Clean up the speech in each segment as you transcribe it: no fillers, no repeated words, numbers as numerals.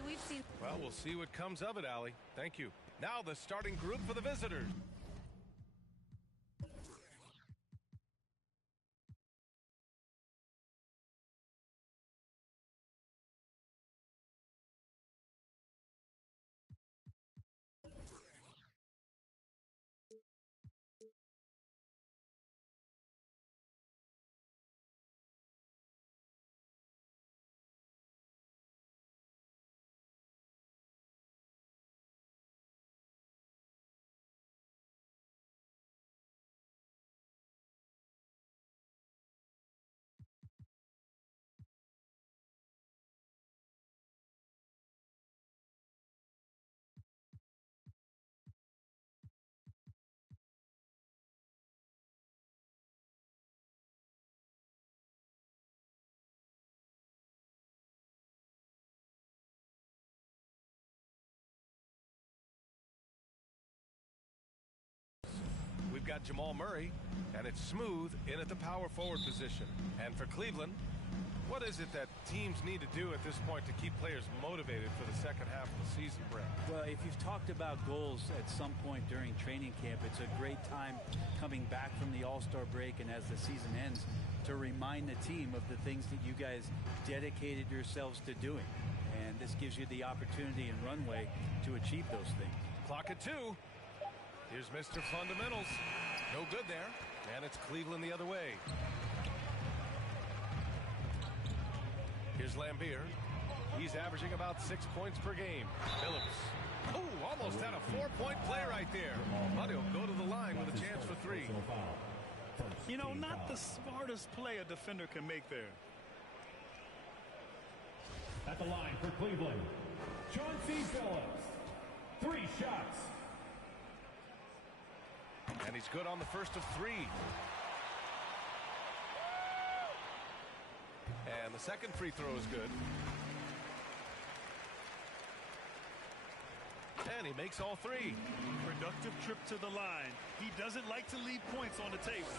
Hey, we've seen... Well, we'll see what comes of it, Allie. Thank you. Now the starting group for the visitors. We've got Jamal Murray, and it's Smooth in at the power forward position. And for Cleveland, what is it that teams need to do at this point to keep players motivated for the second half of the season, Brett? Well, if you've talked about goals at some point during training camp, it's a great time coming back from the All-Star break and as the season ends to remind the team of the things that you guys dedicated yourselves to doing. And this gives you the opportunity and runway to achieve those things. Clock at 2. Here's Mr. Fundamentals. No good there. And it's Cleveland the other way. Here's Lambier. He's averaging about 6 points per game. Phillips. Oh, almost had a 4-point play right there. But he'll go to the line with a chance for 3. You know, not the smartest play a defender can make there. At the line for Cleveland, Chauncey Phillips. 3 shots. And he's good on the first of 3. And the second free throw is good. And he makes all 3. Productive trip to the line. He doesn't like to leave points on the table.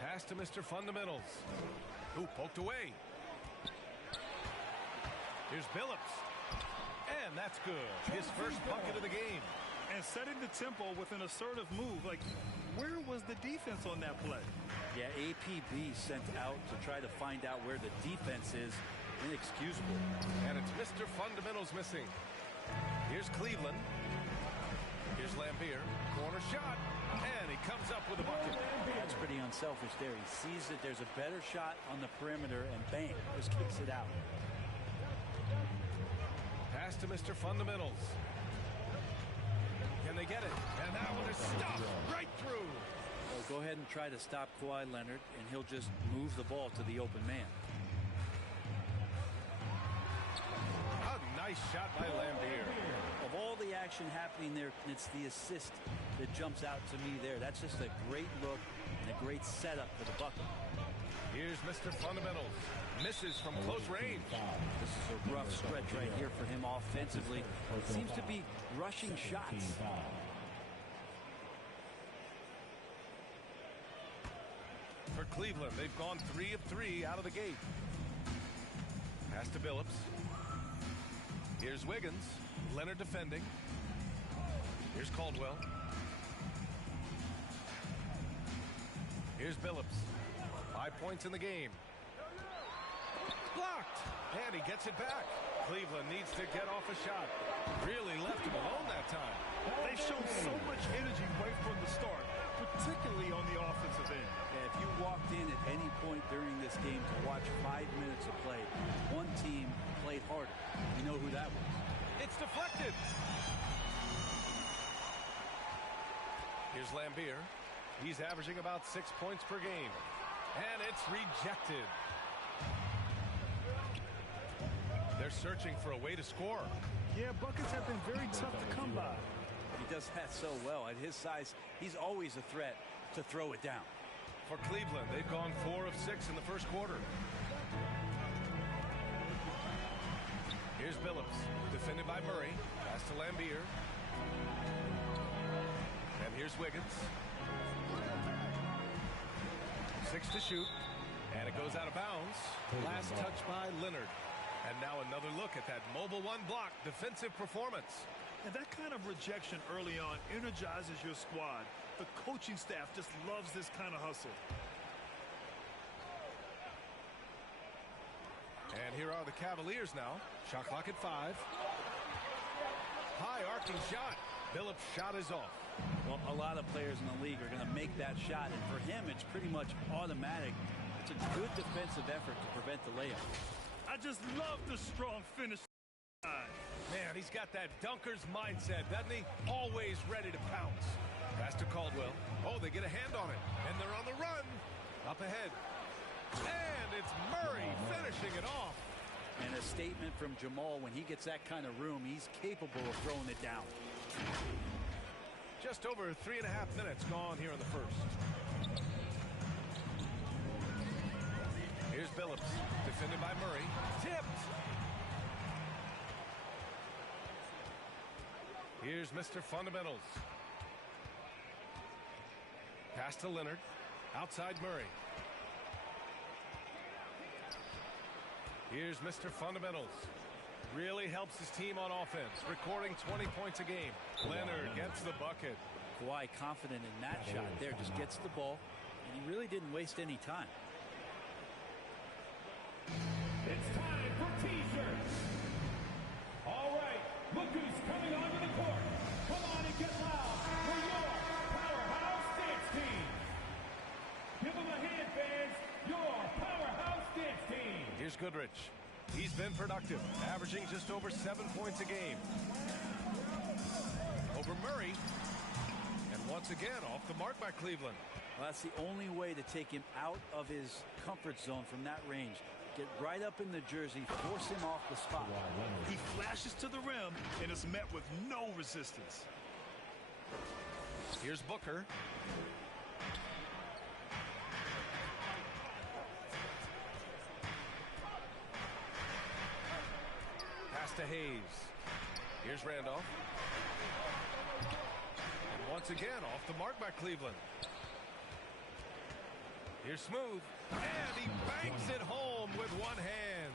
Pass to Mr. Fundamentals. Ooh, poked away. Here's Billups. And that's good. His first bucket of the game. And setting the tempo with an assertive move. Like, where was the defense on that play? Yeah, APB sent out to try to find out where the defense is. Inexcusable. And it's Mr. Fundamentals missing. Here's Cleveland. Here's Lambier. Corner shot. And he comes up with a bucket. That's pretty unselfish there. He sees that there's a better shot on the perimeter and bang, just kicks it out. Pass to Mr. Fundamentals. Can they get it? And that one is stuffed right through. Well, go ahead and try to stop Kawhi Leonard, and he'll just move the ball to the open man. A nice shot by Lambier. Of all the action happening there, it's the assist that jumps out to me there. That's just a great look and a great setup for the bucket. Here's Mr. Fundamentals. Misses from close range. This is a rough stretch right here for him offensively. Seems to be rushing shots. For Cleveland, they've gone 3 of 3 out of the gate. Pass to Billups. Here's Wiggins. Leonard defending. Here's Caldwell. Here's Billups. 5 points in the game. Blocked. And he gets it back. Cleveland needs to get off a shot. Really left him alone that time. They've shown so much energy right from the start, particularly on the offensive end. Yeah, if you walked in at any point during this game to watch 5 minutes of play, one team played harder. You know who that was. It's deflected. Here's Lambier. He's averaging about 6 points per game. And it's rejected. They're searching for a way to score. Yeah, buckets have been very tough to come by. He does that so well. At his size, he's always a threat to throw it down. For Cleveland, they've gone 4 of 6 in the first quarter. Here's Billups, defended by Murray. Pass to Lambier. And here's Wiggins. 6 to shoot. And it goes out of bounds. Last touch by Leonard. And now look at that mobile one block defensive performance. And that kind of rejection early on energizes your squad. The coaching staff just loves this kind of hustle. And here are the Cavaliers now. Shot clock at 5. High arcing shot. Phillips' shot is off. Well, a lot of players in the league are going to make that shot, and for him, it's pretty much automatic. It's a good defensive effort to prevent the layup. I just love the strong finish. Man, he's got that dunker's mindset, doesn't he? Always ready to pounce. Pass to Caldwell. Oh, they get a hand on it, and they're on the run. Up ahead. And it's Murray finishing it off. And a statement from Jamal, when he gets that kind of room, he's capable of throwing it down. Just over 3.5 minutes gone here in the first. Here's Billups, defended by Murray. Tipped. Here's Mr. Fundamentals. Pass to Leonard. Outside Murray. Here's Mr. Fundamentals. Really helps his team on offense, recording 20 points a game. Leonard gets the bucket. Kawhi confident in that shot there, just gets the ball, and he really didn't waste any time. It's time for T-shirts. All right, look who's coming onto the court. Come on and get loud for your powerhouse dance team. Give them a hand, fans. Your powerhouse dance team. Here's Goodrich. He's been productive, averaging just over 7 points a game. Over Murray. And once again, off the mark by Cleveland. Well, that's the only way to take him out of his comfort zone from that range. Get right up in the jersey, force him off the spot. He flashes to the rim and is met with no resistance. Here's Booker. Pass to Hayes. Here's Randolph. And once again, off the mark by Cleveland. Here's Smooth. And he banks it home with one hand.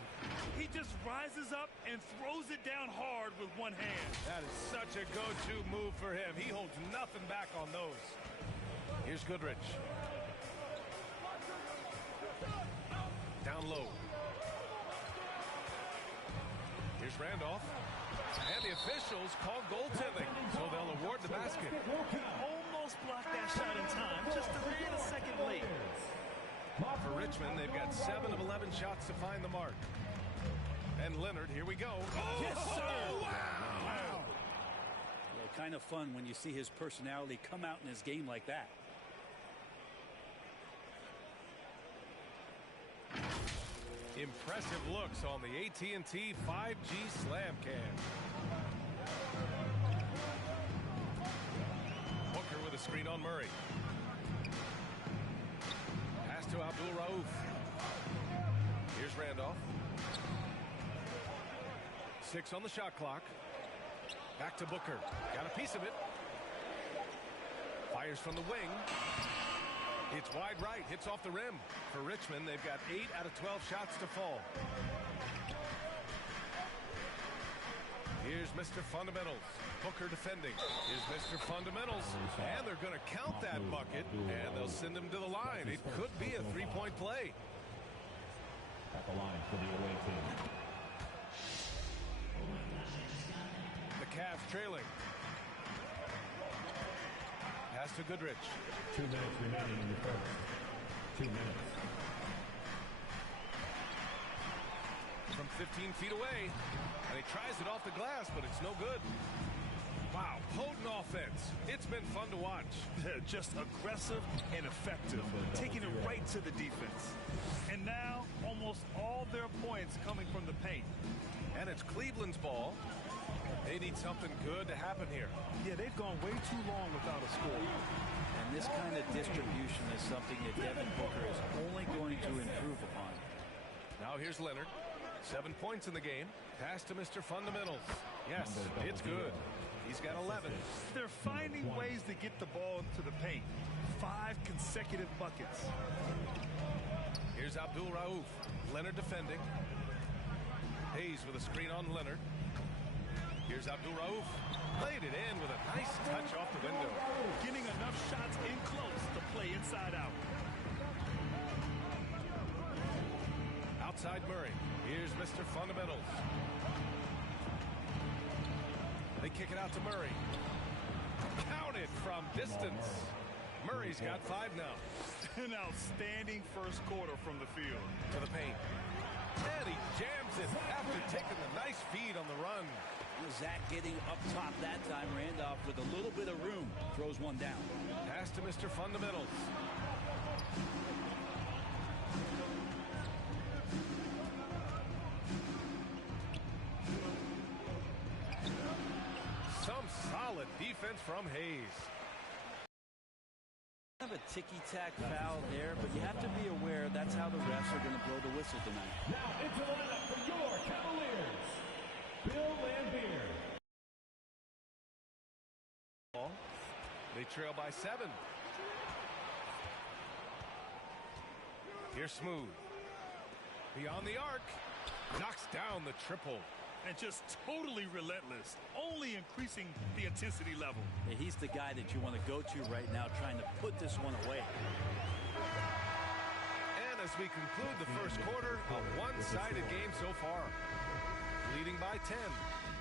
He just rises up and throws it down hard with one hand. That is such a go-to move for him. He holds nothing back on those. Here's Goodrich. Down low. Here's Randolph. And the officials call goaltending, so they'll award the basket. Almost blocked that shot in time, just a second late. For Richmond, they've got 7 of 11 shots to find the mark. And Leonard, here we go. Oh, yes, sir! Oh, wow! Well, kind of fun when you see his personality come out in his game like that. Impressive looks on the AT&T 5G Slam Cam. Booker with a screen on Murray. Pass to Abdul-Rauf. Here's Randolph. 6 on the shot clock. Back to Booker. Got a piece of it. Fires from the wing. It's wide right. Hits off the rim. For Richmond, they've got 8 out of 12 shots to fall. Here's Mr. Fundamentals. Booker defending. Here's Mr. Fundamentals. And they're going to count that bucket. And they'll send him to the line. It could be a three-point play. At the line for the away team. The Cavs trailing. Pass to Goodrich. 2 minutes remaining in the first. 2 minutes. From 15 feet away. And he tries it off the glass, but it's no good. Wow, potent offense. It's been fun to watch. Just aggressive and effective, taking it right to the defense. And now, almost all their points coming from the paint. And it's Cleveland's ball. They need something good to happen here. Yeah, they've gone way too long without a score. And this kind of distribution is something that Devin Booker is only going to improve upon. Now here's Leonard. 7 points in the game. Pass to Mr. Fundamentals. Yes, it's good. He's got 11. They're finding ways to get the ball to the paint. 5 consecutive buckets. Here's Abdul-Rauf. Leonard defending. Hayes Breeze with a screen on Leonard. Here's Abdul-Rauf. Played it in with a nice touch off the window. Getting enough shots in close to play inside out. Outside Murray. Here's Mr. Fundamentals. They kick it out to Murray. Counted from distance. Murray's got 5 now. An outstanding first quarter from the field. To the paint. And he jams it after taking the nice feed on the run. Zach getting up top that time. Randolph with a little bit of room. Throws one down. Pass to Mr. Fundamentals. Some solid defense from Hayes. Kind of a ticky-tack foul there, but you have to be aware that's how the refs are going to blow the whistle tonight. Now into the lineup for your Cavaliers, Bill Laimbeer. They trail by 7. Here's Smooth. Beyond the arc. Knocks down the triple. And just totally relentless, only increasing the intensity level. Yeah, he's the guy that you want to go to right now, trying to put this one away. And as we conclude the first quarter, a one-sided game so far. Leading by 10.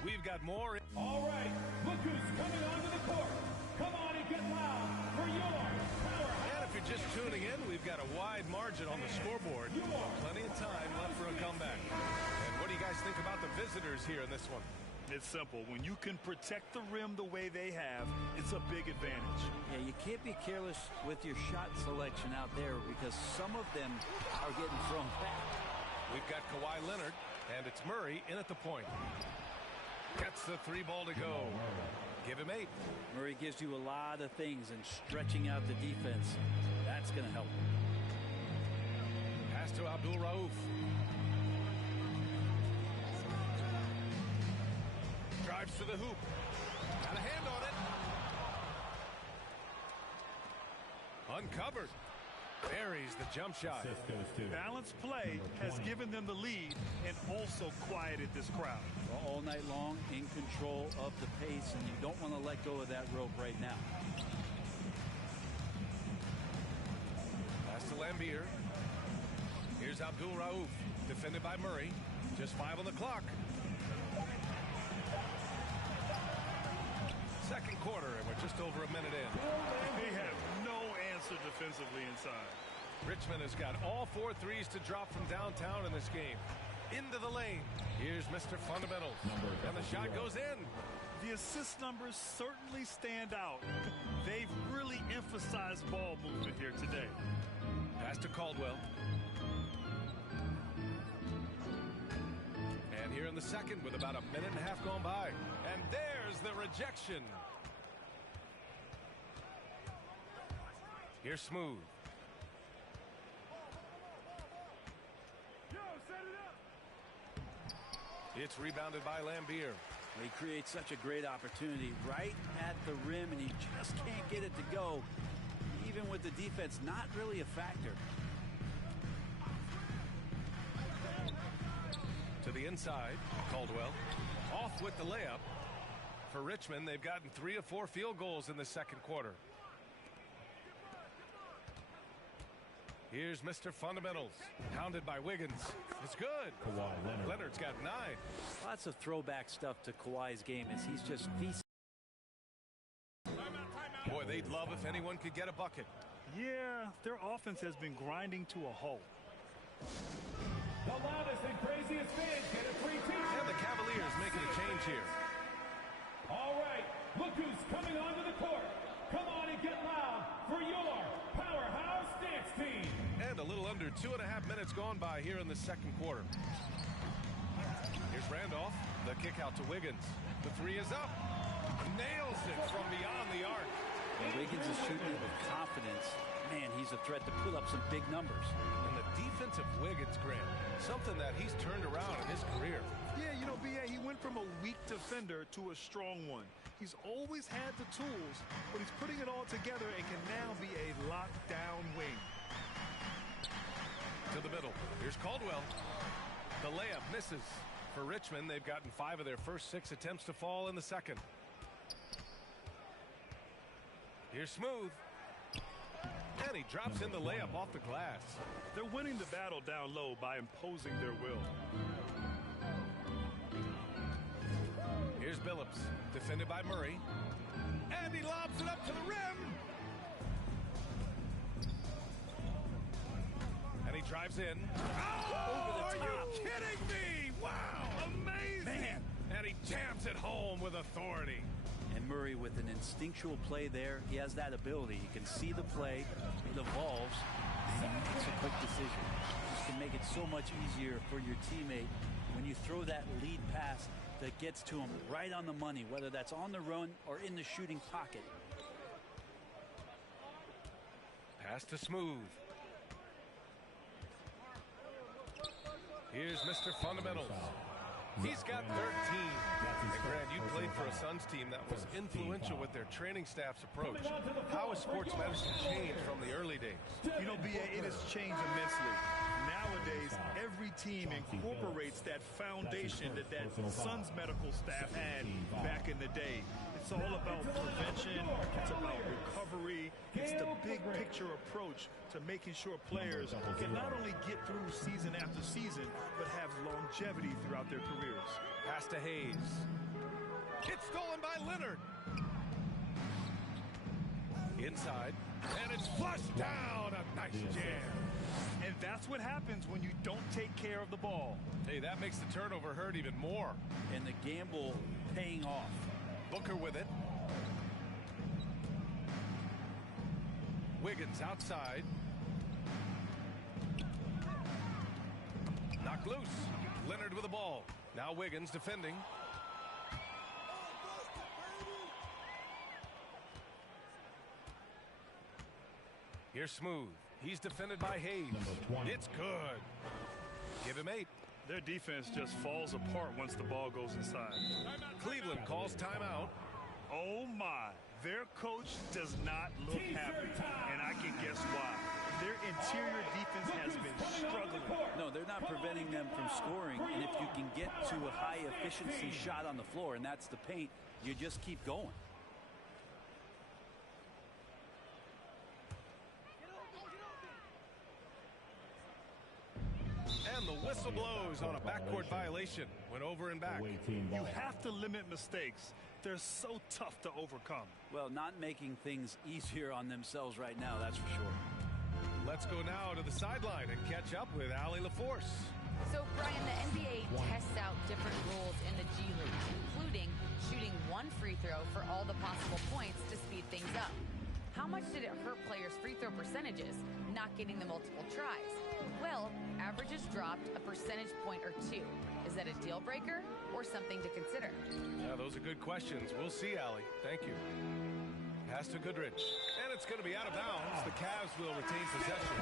We've got more. All right, look who's coming onto the court. Come on and get loud for your powerhouse. And if you're just tuning in, we've got a wide margin on the scoreboard. Plenty of time left for a comeback. And what do you guys think about the visitors here in this one? It's simple. When you can protect the rim the way they have, it's a big advantage. Yeah, you can't be careless with your shot selection out there because some of them are getting thrown back. We've got Kawhi Leonard, and it's Murray in at the point. Gets the 3 ball to go. Give him 8. Murray gives you a lot of things, and stretching out the defense, that's going to help. Pass to Abdul-Rauf. Drives to the hoop. Got a hand on it. Uncovered. Buries the jump shot. Balanced play has given them the lead and also quieted this crowd. All night long, in control of the pace, and you don't want to let go of that rope right now. Pass to Laimbeer. Here's Abdul-Rauf, defended by Murray. Just 5 on the clock. Second quarter, and we're just over a minute in. They have no answer defensively inside. Richmond has got all 4 threes to drop from downtown in this game. Into the lane. Here's Mr. Fundamentals. And the shot goes in. The assist numbers certainly stand out. They've really emphasized ball movement here today. Pass to Caldwell. And here in the second with about a minute and a half gone by. And there's the rejection. Here's Smooth. It's rebounded by Laimbeer. He creates such a great opportunity right at the rim, and he just can't get it to go. Even with the defense not really a factor. To the inside, Caldwell. Off with the layup. For Richmond, they've gotten 3 of 4 field goals in the second quarter. Here's Mr. Fundamentals. Pounded by Wiggins. It's good. Kawhi Leonard. Leonard's got 9. Lots of throwback stuff to Kawhi's game as he's just feasting. Boy, they'd love if anyone could get a bucket. Yeah, their offense has been grinding to a halt. The loudest and craziest fans get a free t-shirt. And the Cavaliers making a change here. All right, look who's coming onto the court. Come on and get loud for your powerhouse dance team. And a little under 2.5 minutes gone by here in the second quarter. Here's Randolph. The kick out to Wiggins. The 3 is up. Nails it from beyond the arc. And Wiggins is shooting it with confidence. Man, he's a threat to put up some big numbers. And the defense of Wiggins, Grant, something that he's turned around in his career. Yeah, you know, B.A., he went from a weak defender to a strong one. He's always had the tools, but he's putting it all together and can now be a lockdown wing. To the middle. Here's Caldwell. The layup misses. For Richmond, they've gotten 5 of their first 6 attempts to fall in the second. Here's Smooth. And he drops in the layup off the glass. They're winning the battle down low by imposing their will. Here's Billups, defended by Murray. And he lobs it up to the rim. And he drives in. Oh, are you kidding me? Wow, amazing. Man. And he jams it home with authority. And Murray with an instinctual play there. He has that ability. You can see the play, it evolves, and he makes a quick decision. This can make it so much easier for your teammate when you throw that lead pass that gets to him right on the money, whether that's on the run or in the shooting pocket. Pass to Smooth. Here's Mr. Fundamentals. He's got 13. And Grant, you played for a Suns team that was influential with their training staff's approach. How has sports medicine changed from the early days? You know, B.A., it has changed immensely. Nowadays, every team incorporates that foundation that Suns medical staff had back in the day. It's all about prevention. It's about recovery. It's the big picture approach to making sure players can not only get through season after season, but have longevity throughout their careers. Pass to Hayes. It's stolen by Leonard. Inside. And it's flushed down. A nice jam. And that's what happens when you don't take care of the ball. Hey, that makes the turnover hurt even more. And the gamble paying off. Booker with it. Wiggins outside. Knocked loose. Leonard with the ball. Now Wiggins defending. Here's Smooth. He's defended by Hayes. It's good. Give him 8. Their defense just falls apart once the ball goes inside. Cleveland calls timeout. Oh my, their coach does not look happy, and I can guess why. Their interior defense has been struggling. No, they're not preventing them from scoring, and if you can get to a high efficiency shot on the floor, and that's the paint, you just keep going. And the whistle blows on a backcourt violation. Went over and back. You have to limit mistakes. They're so tough to overcome. Well, not making things easier on themselves right now, that's for sure. Let's go now to the sideline and catch up with Allie LaForce. So, Brian, the NBA tests out different rules in the G League, including shooting 1 free throw for all the possible points to speed things up. How much did it hurt players' free throw percentages not getting the multiple tries? Well, averages dropped a percentage point or 2. Is that a deal breaker or something to consider? Yeah, those are good questions. We'll see, Allie. Thank you. Pass to Goodrich. And it's going to be out of bounds. The Cavs will retain possession.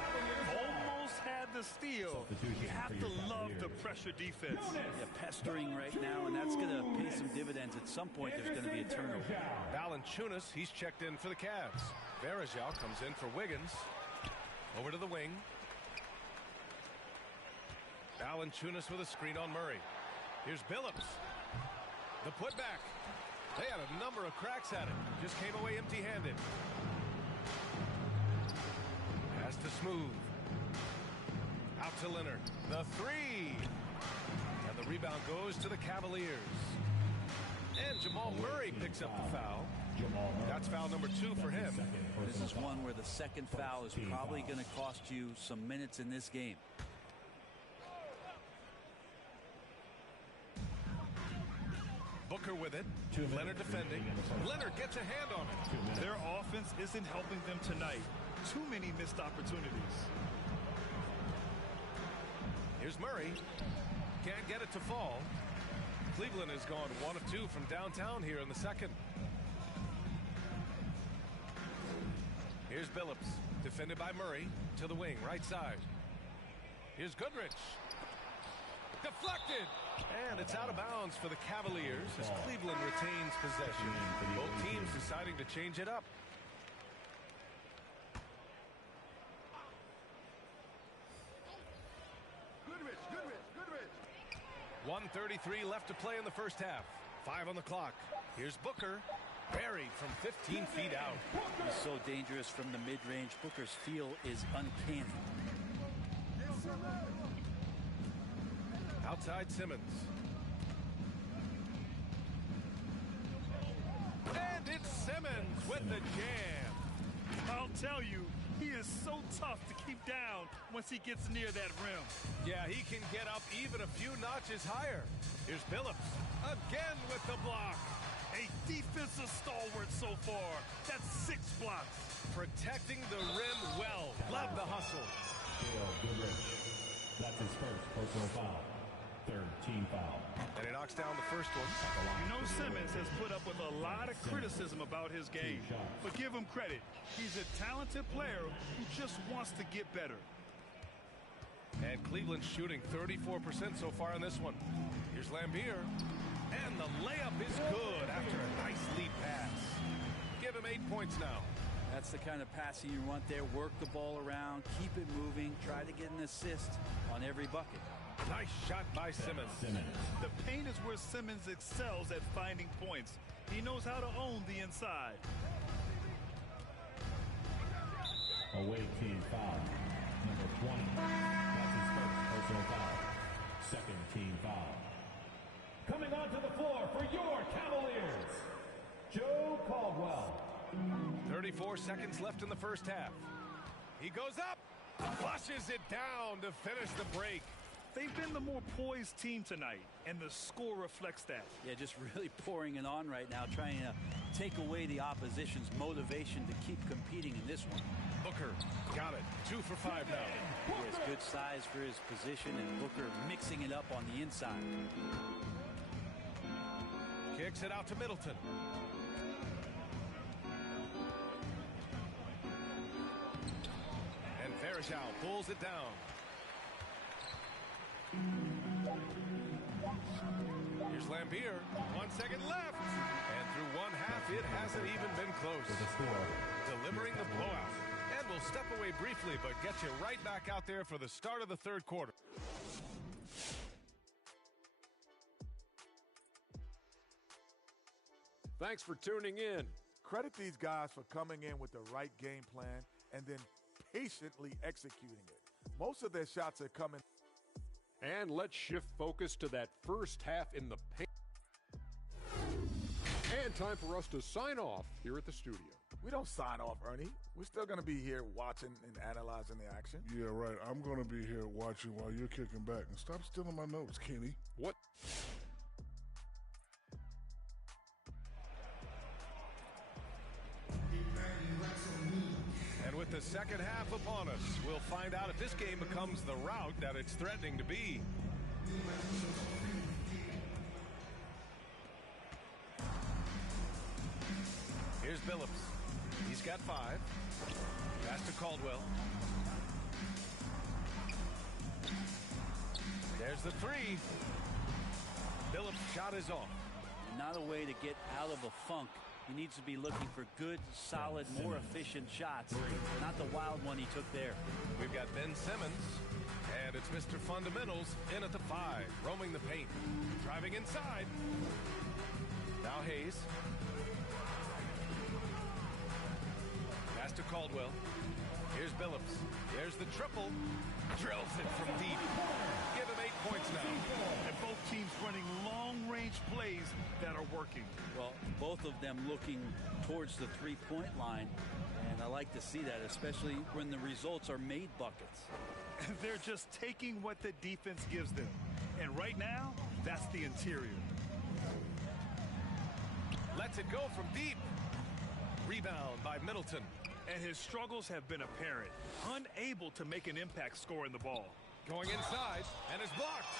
Almost had the steal. You have to love the pressure defense. Yeah, pestering right now, and that's going to pay some dividends. At some point, there's going to be a turnover. Valanciunas, he's checked in for the Cavs. Varejao comes in for Wiggins. Over to the wing. Valanciunas with a screen on Murray. Here's Billups. The putback. They had a number of cracks at it. Just came away empty-handed. Pass to Smooth. Out to Leonard. The 3. And the rebound goes to the Cavaliers. And Jamal Murray picks up the foul. That's foul number 2 for him. This is one where the second foul is probably going to cost you some minutes in this game. Booker with it. Leonard defending. Leonard gets a hand on it. Their offense isn't helping them tonight. Too many missed opportunities. Here's Murray. Can't get it to fall. Cleveland has gone 1 of 2 from downtown here in the second. Here's Billups. Defended by Murray. To the wing, right side. Here's Goodrich. Deflected. And it's out of bounds for the Cavaliers as Cleveland retains possession. Both teams deciding to change it up. Goodrich. 1:30 2:33 left to play in the first half. 5 on the clock. Here's Booker. Buried from 15 feet out. He's so dangerous from the mid-range. Booker's feel is uncanny. Outside Simmons. And it's Simmons with the jam. I'll tell you, he is so tough to keep down once he gets near that rim. Yeah, he can get up even a few notches higher. Here's Billups again with the block. A defensive stalwart so far. That's 6 blocks. Protecting the rim well. Love the hustle. GuruRick. That's his first personal foul. Third team foul. And he knocks down the first one. You know Simmons has put up with a lot of criticism about his game. But give him credit. He's a talented player who just wants to get better. And Cleveland's shooting 34% so far in this one. Here's Lambier. And the layup is good after a nice lead pass. Give him 8 points now. That's the kind of passing you want there. Work the ball around, keep it moving, try to get an assist on every bucket. Nice shot by Simmons. The paint is where Simmons excels at finding points. He knows how to own the inside. Away team foul. Number 20. That's his first personal foul. Second team foul. Coming onto the floor for your Cavaliers, Joe Caldwell. 34 seconds left in the first half. He goes up, flushes it down to finish the break. They've been the more poised team tonight, and the score reflects that. Yeah, just really pouring it on right now, trying to take away the opposition's motivation to keep competing in this one. Booker got it. 2 for 5 now. He has good size for his position, and Booker mixing it up on the inside. Kicks it out to Middleton. And Varejao pulls it down. Here's Lambier. 1 second left. And through one half, it hasn't even been close. Delivering the blowout. And we'll step away briefly, but get you right back out there for the start of the third quarter. Thanks for tuning in. Credit these guys for coming in with the right game plan and then patiently executing it. Most of their shots are coming. And let's shift focus to that first half in the paint. And time for us to sign off here at the studio. We don't sign off, Ernie. We're still going to be here watching and analyzing the action. Yeah, right. I'm going to be here watching while you're kicking back. And stop stealing my notes, Kenny. What? And with the second half upon us, we'll find out if this game becomes the rout that it's threatening to be. Here's Billups. He's got 5. Pass to Caldwell. There's the 3. Billups' shot is off. Not a way to get out of a funk. He needs to be looking for good, solid, more efficient shots, not the wild one he took there. We've got Ben Simmons, and it's Mr. Fundamentals in at the 5, roaming the paint, driving inside. Now Hayes. Pass to Caldwell. Here's Billups. There's the triple. Drills it from deep. Give him 8 points now. And both teams running long-range plays that are working. Well, both of them looking towards the three-point line, and I like to see that, especially when the results are made buckets. They're just taking what the defense gives them. And right now, that's the interior. Lets it go from deep. Rebound by Middleton. And his struggles have been apparent. Unable to make an impact scoring the ball. Going inside, and is blocked.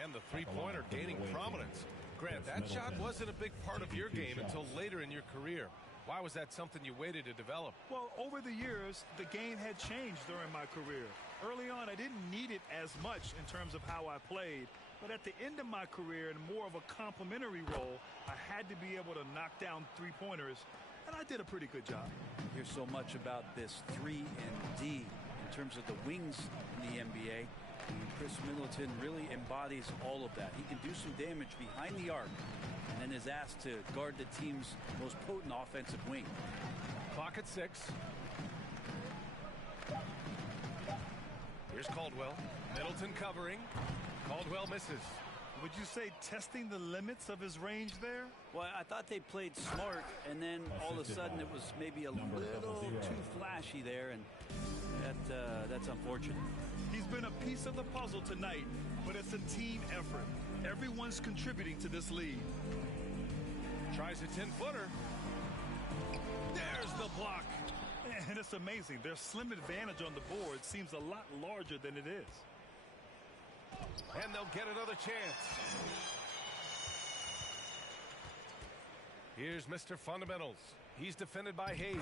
And the three-pointer gaining prominence. Grant, that shot wasn't a big part of your game until later in your career. Why was that something you waited to develop? Well, over the years, the game had changed during my career. Early on, I didn't need it as much in terms of how I played. But at the end of my career, in more of a complimentary role, I had to be able to knock down three-pointers, and I did a pretty good job. You hear so much about this 3 and D in terms of the wings in the NBA. Chris Middleton really embodies all of that. He can do some damage behind the arc and then is asked to guard the team's most potent offensive wing. Clock at 6. Here's Caldwell. Middleton covering. Caldwell misses. Would you say testing the limits of his range there? Well, I thought they played smart, and then all of a sudden it was maybe a little too flashy there, and that's unfortunate. He's been a piece of the puzzle tonight, but it's a team effort. Everyone's contributing to this lead. Tries a 10-footer. There's the block. And it's amazing. Their slim advantage on the board seems a lot larger than it is. And they'll get another chance. Here's Mr. Fundamentals. He's defended by Hayes.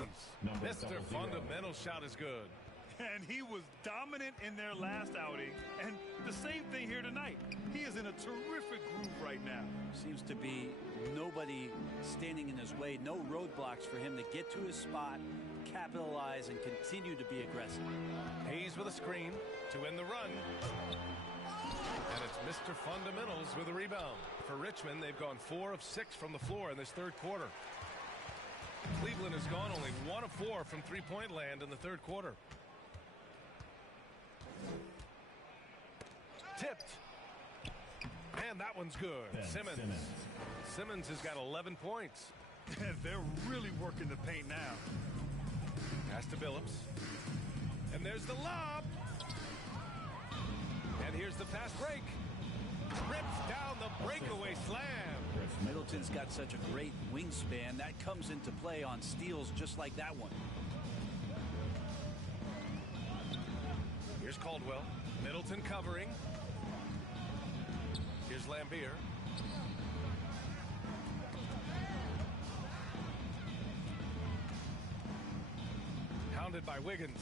Mr. Fundamentals shot is good. And he was dominant in their last outing. And the same thing here tonight. He is in a terrific groove right now. Seems to be nobody standing in his way. No roadblocks for him to get to his spot, capitalize, and continue to be aggressive. Hayes with a screen to win the run. And it's Mr. Fundamentals with a rebound. For Richmond, they've gone 4 of 6 from the floor in this third quarter. Cleveland has gone only 1 of 4 from three-point land in the third quarter. Tipped. And that one's good. Simmons. Simmons has got 11 points. They're really working the paint now. Pass to Billups. And there's the lob. And here's the fast break. Rips down the breakaway slam. Middleton's got such a great wingspan. That comes into play on steals just like that one. Here's Caldwell. Middleton covering. Here's Lambier. Hounded by Wiggins.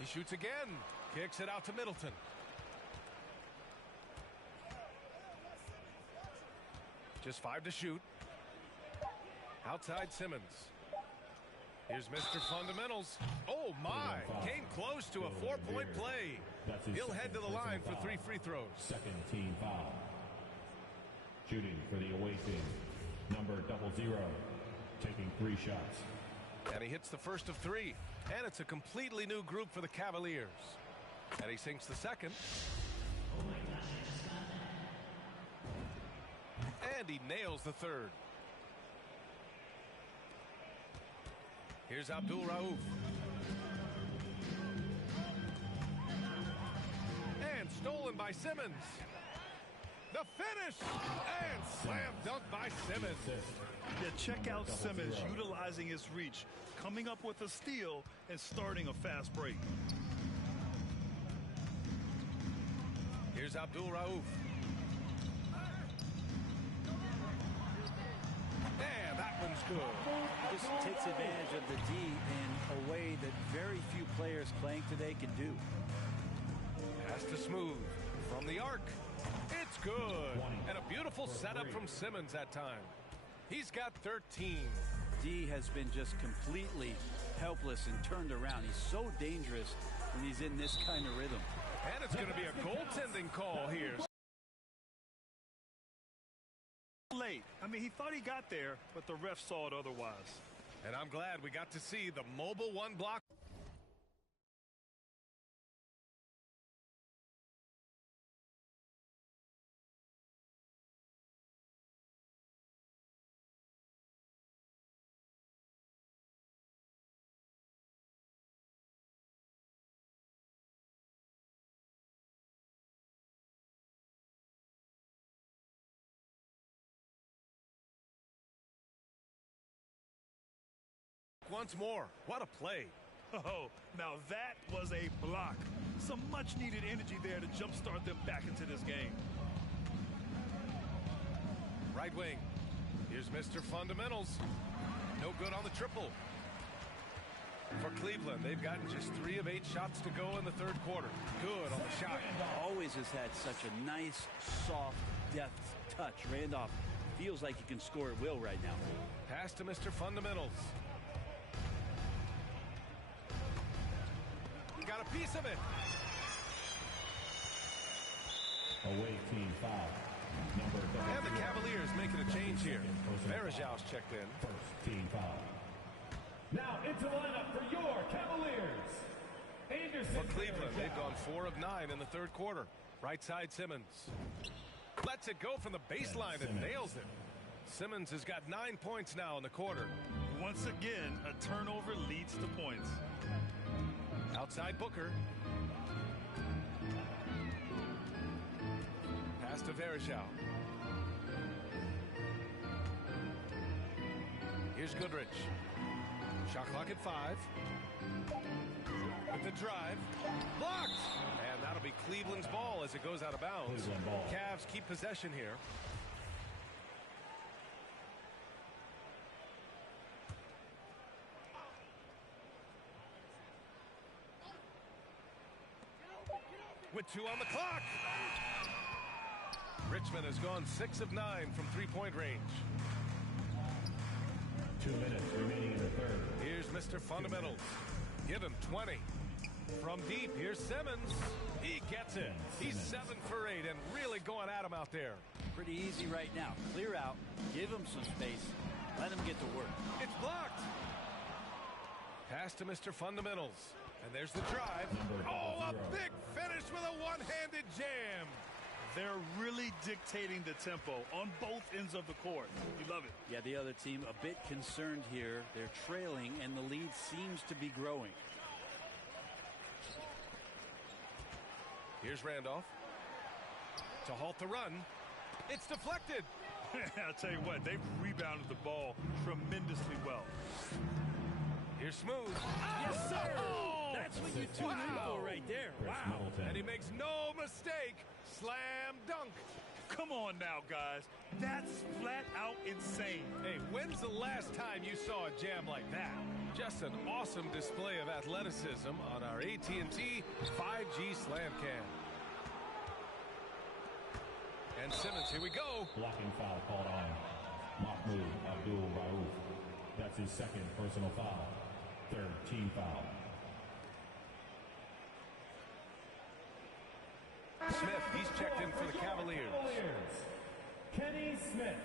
He shoots again. Kicks it out to Middleton. Just 5 to shoot. Outside Simmons. Here's Mr. Fundamentals. Oh my! Came close to a 4-point play. He'll head to the line for 3 free throws. Second team foul. Shooting for the away team. Number 00. Taking 3 shots. And he hits the first of 3. And it's a completely new group for the Cavaliers. And he sinks the second. And he nails the third. Here's Abdul Rauf. And stolen by Simmons. The finish! And slam dunk by Simmons. Yeah, check out Simmons utilizing his reach, coming up with a steal, and starting a fast break. Here's Abdul Rauf. And that one's good. This takes advantage of the D in a way that very few players playing today can do. Pass to Smooth from the arc. It's good. And a beautiful setup from Simmons that time. He's got 13. D has been just completely helpless and turned around. He's so dangerous when he's in this kind of rhythm. And it's going to be a goaltending call here. Late. I mean, he thought he got there, but the ref saw it otherwise. And I'm glad we got to see the mobile 1 block. Once more. What a play. Oh, now that was a block. Some much-needed energy there to jumpstart them back into this game. Right wing. Here's Mr. Fundamentals. No good on the triple. For Cleveland, they've gotten just 3 of 8 shots to go in the third quarter. Good on the shot. Always has had such a nice, soft, deft touch. Randolph feels like he can score at will right now. Pass to Mr. Fundamentals. Got got a piece of it. Away team foul. And the Cavaliers making a change here. Varejão's checked in. First team foul. Now into lineup for your Cavaliers. Anderson. For Cleveland, they've gone 4 of 9 in the third quarter. Right side Simmons. Lets it go from the baseline and nails it. Simmons has got 9 points now in the quarter. Once again, a turnover leads to points. Outside Booker. Pass to Varejão. Here's Goodrich. Shot clock at 5. With the drive. Blocked! And that'll be Cleveland's ball as it goes out of bounds. Cavs keep possession here. With 2 on the clock. Richmond has gone 6 of 9 from three-point range. 2 minutes remaining in the third. Here's Mr. Fundamentals. Give him 20. From deep, here's Simmons. He gets it. He's 7 for 8 and really going at him out there. Pretty easy right now. Clear out, give him some space, let him get to work. It's blocked. Pass to Mr. Fundamentals. And there's the drive. Oh, a big finish with a one-handed jam. They're really dictating the tempo on both ends of the court. You love it. Yeah, the other team a bit concerned here. They're trailing, and the lead seems to be growing. Here's Randolph. To halt the run. It's deflected. I'll tell you what, they've rebounded the ball tremendously well. Here's Smooth. Yes, sir. Oh, that's what you tune in for right there. Wow. And he makes no mistake. Slam dunk. Come on now, guys. That's flat out insane. Hey, when's the last time you saw a jam like that? Just an awesome display of athleticism on our AT&T 5G Slam Cam. And Simmons, here we go. Blocking foul called on Mahmoud Abdul-Rauf. That's his second personal foul. Third team foul. Smith, he's checked in for the Cavaliers. Kenny Smith.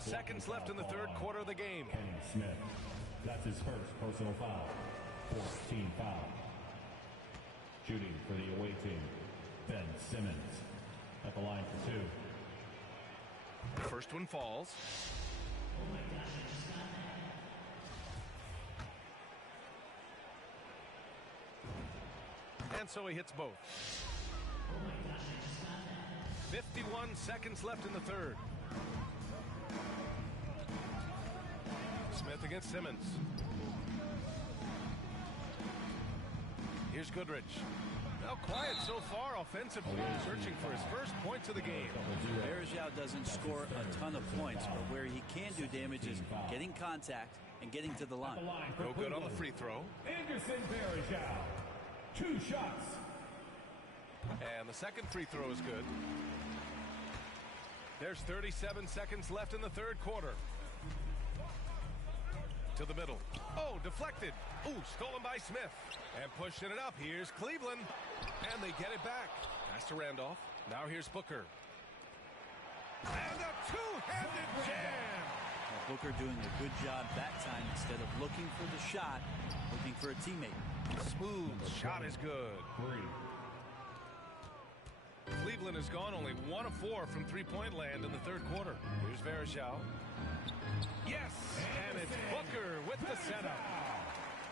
Seconds left in the third quarter of the game. Kenny Smith. That's his first personal foul. Fourth team foul. Shooting for the away team. Ben Simmons at the line for 2. First one falls. And so he hits both. 51 seconds left in the third. Smith against Simmons. Here's Goodrich. Now quiet so far offensively, searching for his first points of the game. Varejão doesn't score a ton of points, but where he can do damage is getting contact and getting to the line. No good on the free throw. Anderson Varejão. 2 shots. And the second free throw is good. There's 37 seconds left in the third quarter. To the middle. Oh, deflected. Ooh, stolen by Smith. And pushing it up. Here's Cleveland. And they get it back. Pass to Randolph. Now here's Booker. And a two-handed jam. Well, Booker doing a good job that time. Instead of looking for the shot, looking for a teammate. Smooth shot is good. 3. Cleveland has gone only 1 of 4 from three-point land in the third quarter. Here's Varejão. Yes, and it's Booker with the setup.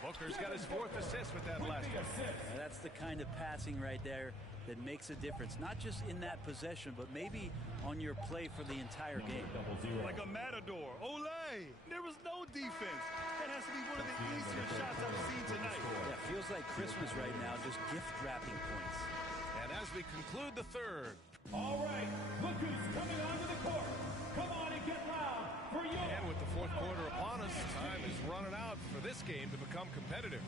Booker's got his 4th assist with that last one. And that's the kind of passing right there that makes a difference, not just in that possession, but maybe on your play for the entire game. Like a matador. Olay! There was no defense. That has to be one of the easier shots I've seen tonight. Yeah, feels like Christmas right now, just gift wrapping points. And as we conclude the third. All right, look who's coming onto the court. Come on and get loud for you. And with the fourth quarter upon us, time is running out for this game to become competitive.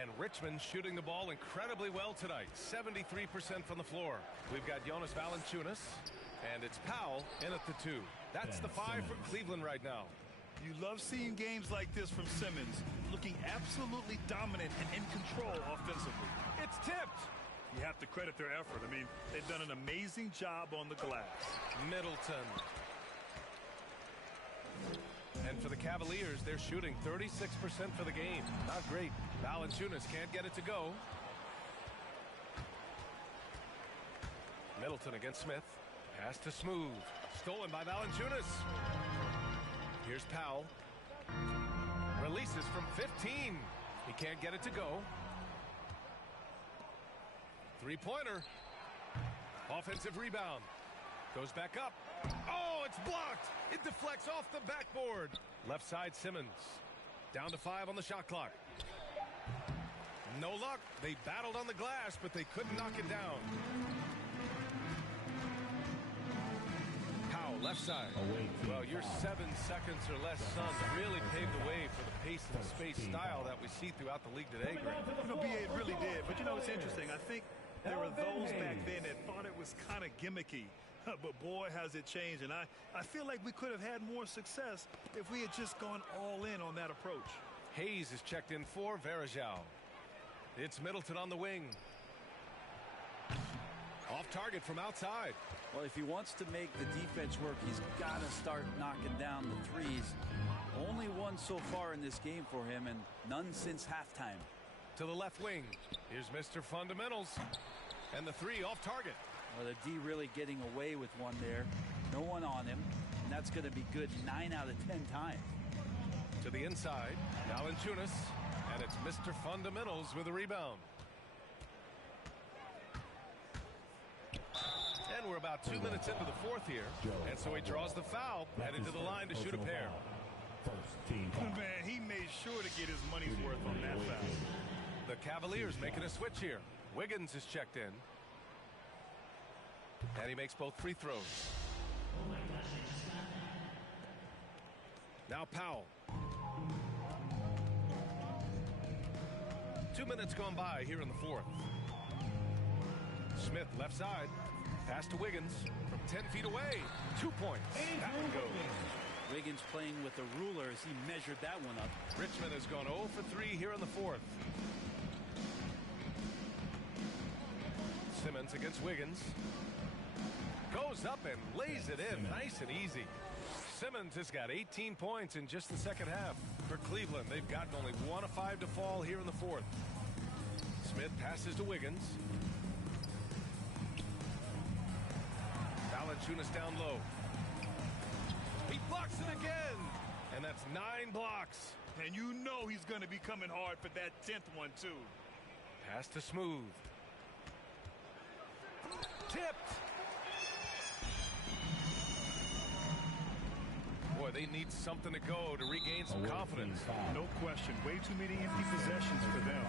And Richmond shooting the ball incredibly well tonight. 73% from the floor. We've got Jonas Valanciunas, and it's Powell in at the 2. That's the 5 for Cleveland right now. You love seeing games like this from Simmons, looking absolutely dominant and in control offensively. It's tipped. You have to credit their effort. I mean, they've done an amazing job on the glass. Middleton. And for the Cavaliers, they're shooting 36% for the game. Not great. Valanciunas can't get it to go. Middleton against Smith. Pass to Smooth. Stolen by Valanciunas. Here's Powell. Releases from 15. He can't get it to go. Three-pointer. Offensive rebound. Goes back up. Oh, it's blocked. It deflects off the backboard. Left side Simmons. Down to 5 on the shot clock. No luck. They battled on the glass, but they couldn't knock it down. Powell, left side. Well, your 7 seconds or less Suns really paved the way for the pace and space style that we see throughout the league today, Greg. You know, BA, it really did. But, you know, it's interesting. I think there were those back then that thought it was kind of gimmicky. But, boy, has it changed. And I feel like we could have had more success if we had just gone all in on that approach. Hayes is checked in for Varejao. It's Middleton on the wing. Off target from outside. Well, if he wants to make the defense work, he's got to start knocking down the threes. Only one so far in this game for him, and none since halftime. To the left wing. Here's Mr. Fundamentals. And the 3 off target. Well, the D really getting away with one there. No one on him. And that's going to be good 9 out of 10 times. To the inside. Valanciunas. And it's Mr. Fundamentals with a rebound. And we're about 2 minutes into the 4th here. And so he draws the foul. Headed to the line to shoot a pair. Man, he made sure to get his money's worth on that foul. The Cavaliers making a switch here. Wiggins is checked in. And he makes both free throws. Now Powell. 2 minutes gone by here in the 4th. Smith left side. Pass to Wiggins from 10 feet away. 2 points. That one goes. Wiggins playing with the ruler as he measured that one up. Richmond has gone 0 for 3 here in the 4th. Simmons against Wiggins. Goes up and lays it in nice and easy. Simmons has got 18 points in just the second half. For Cleveland, they've gotten only 1 of 5 to fall here in the 4th. Smith passes to Wiggins. Valanciunas down low. He blocks it again. And that's 9 blocks. And you know he's going to be coming hard for that 10th one, too. Pass to Smooth. Tipped. Boy, they need something to go to regain some confidence. No question. Way too many empty possessions for them.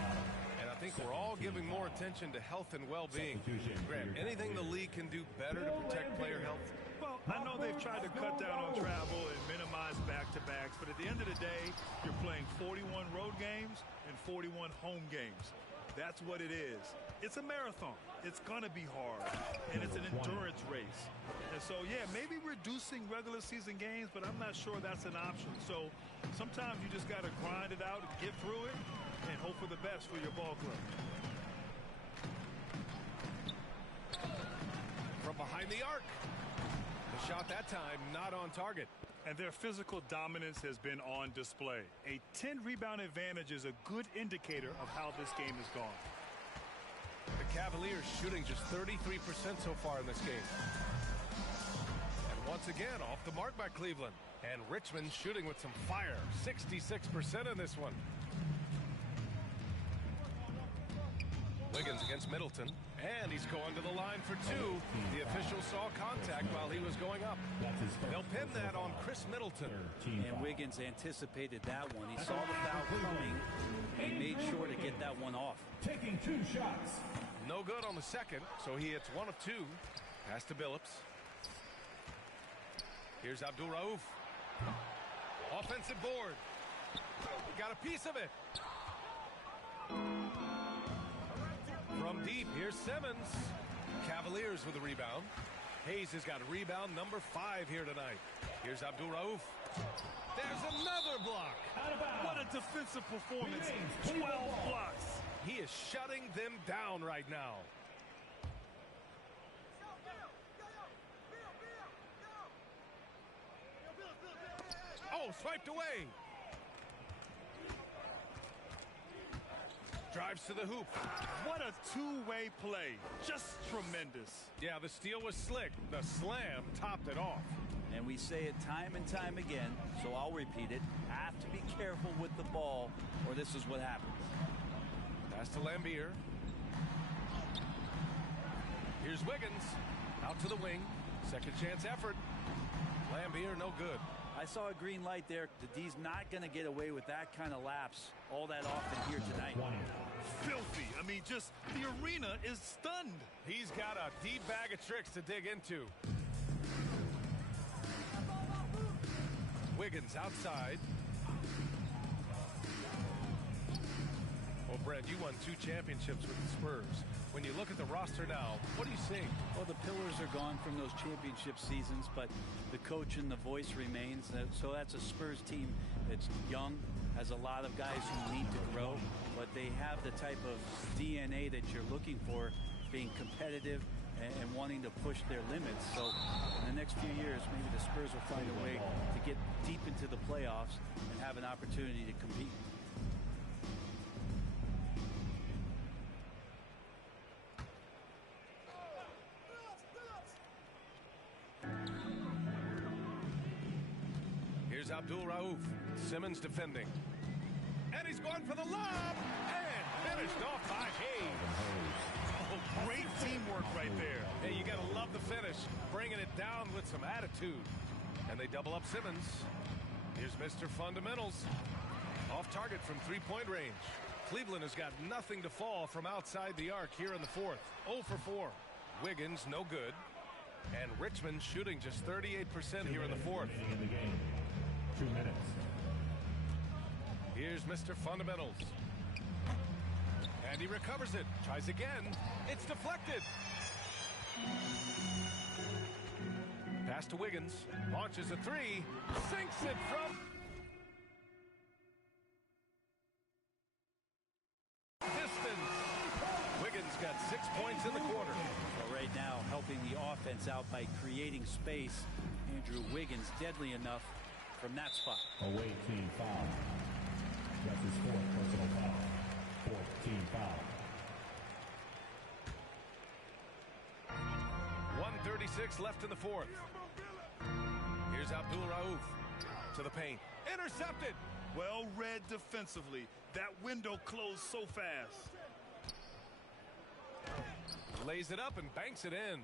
And I think we're all giving more attention to health and well-being. Graham, anything the league can do better to protect player health? Well, I know they've tried to cut down on travel and minimize back-to-backs, but at the end of the day, you're playing 41 road games and 41 home games. That's what it is. It's a marathon. It's going to be hard, and it's an endurance race. And so, yeah, maybe reducing regular season games, but I'm not sure that's an option. So sometimes you just got to grind it out and get through it and hope for the best for your ball club. From behind the arc. The shot that time not on target. And their physical dominance has been on display. A 10-rebound advantage is a good indicator of how this game has gone. The Cavaliers shooting just 33% so far in this game. And once again, off the mark by Cleveland. And Richmond shooting with some fire. 66% in this one. Wiggins against Middleton. And he's going to the line for 2. The official saw contact while he was going up. They'll pin that on Chris Middleton. And Wiggins anticipated that one. He saw the foul coming and made sure to get that one off. Taking 2 shots. No good on the second, so he hits 1 of 2. Pass to Billups. Here's Abdul Rauf. Offensive board. Got a piece of it. from deep. Here's Simmons. Cavaliers with a rebound. Hayes has got rebound number 5 here tonight. Here's Abdul-Rauf. There's another block. What a defensive performance. 12 blocks. He is shutting them down right now. Oh, swiped away. Drives to the hoop. What a two-way play. Just tremendous. Yeah, the steal was slick. The slam topped it off. And we say it time and time again, so I'll repeat it. Have to be careful with the ball, or this is what happens. Pass to Lambier. Here's Wiggins. Out to the wing. Second chance effort. Lambier, no good. I saw a green light there. The D's not going to get away with that kind of lapse all that often here tonight. Filthy. I mean, just the arena is stunned. He's got a deep bag of tricks to dig into. Wiggins outside. Well, Brett, you won 2 championships with the Spurs. When you look at the roster now, what do you see? Well, the pillars are gone from those championship seasons, but the coach and the voice remains. So that's a Spurs team that's young, has a lot of guys who need to grow, but they have the type of DNA that you're looking for, being competitive and wanting to push their limits. So in the next few years, maybe the Spurs will find a way to get deep into the playoffs and have an opportunity to compete. Here's Abdul-Rauf. Simmons defending. And he's going for the lob. And finished off by Hayes. Oh, great teamwork right there. Hey, you got to love the finish. Bringing it down with some attitude. And they double up Simmons. Here's Mr. Fundamentals. Off target from three-point range. Cleveland has got nothing to fall from outside the arc here in the fourth. 0 for 4. Wiggins, no good. And Richmond shooting just 38% here in the fourth. 2 minutes. Here's Mr. Fundamentals. And he recovers it. Tries again. It's deflected. Pass to Wiggins. Launches a 3. Sinks it from distance. Wiggins got 6 points in the quarter. Well, right now, helping the offense out by creating space. Andrew Wiggins, deadly enough from that spot. Away team foul. That's his 4th personal foul. 4th team foul. 1:36 left in the fourth. Here's Abdul-Rauf to the paint. Intercepted. Well read defensively. That window closed so fast. Lays it up and banks it in.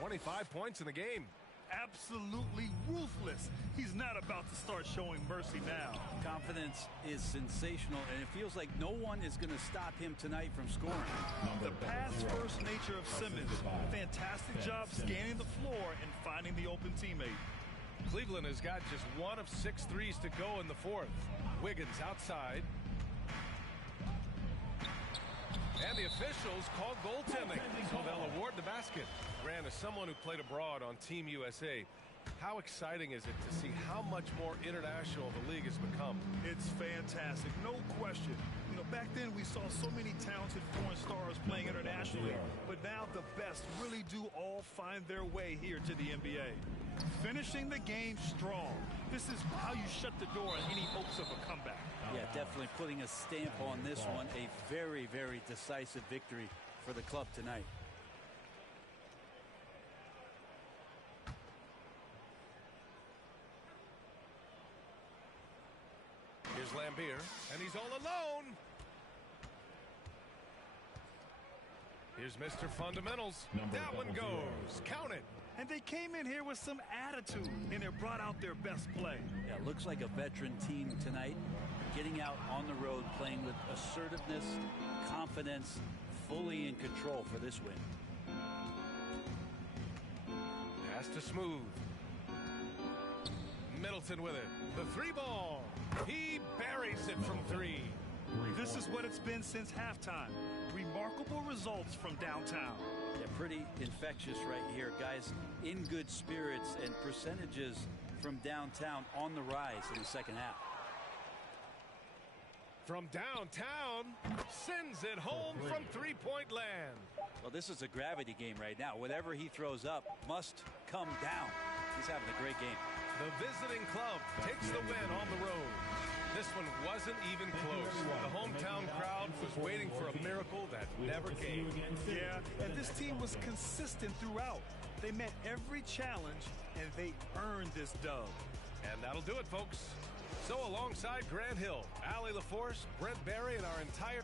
25 points in the game. Absolutely ruthless. He's not about to start showing mercy now. Confidence is sensational, and it feels like no one is going to stop him tonight from scoring. The pass-first nature of Simmons. Fantastic job scanning the floor and finding the open teammate. Cleveland has got just 1 of 6 threes to go in the fourth. Wiggins outside. And the officials call goaltending, so they'll award the basket. Grant, as someone who played abroad on Team USA, how exciting is it to see how much more international the league has become? It's fantastic, no question. You know, back then we saw so many talented foreign stars playing internationally, but now the best really do all find their way here to the NBA. Finishing the game strong. This is how you shut the door on any hopes of a comeback. Yeah, definitely putting a stamp on this one. A very, very decisive victory for the club tonight. Here's Lambier, and he's all alone. Here's Mr. Fundamentals. That one goes. Count it. And they came in here with some attitude, and they brought out their best play. Yeah, looks like a veteran team tonight. Getting out on the road, playing with assertiveness, confidence, fully in control for this win. Pass to Smooth. Middleton with it. The 3 ball. He buries it from 3. This is what it's been since halftime. Remarkable results from downtown. Yeah, pretty infectious right here. Guys in good spirits and percentages from downtown on the rise in the second half. From downtown, sends it home from three-point land. Well, this is a gravity game right now. Whatever he throws up must come down. He's having a great game. The visiting club takes the win on the road. This one wasn't even close. The hometown crowd was waiting for a miracle that never came. Yeah, and this team was consistent throughout. They met every challenge, and they earned this dub. And that'll do it, folks. So alongside Grant Hill, Allie LaForce, Brent Barry, and our entire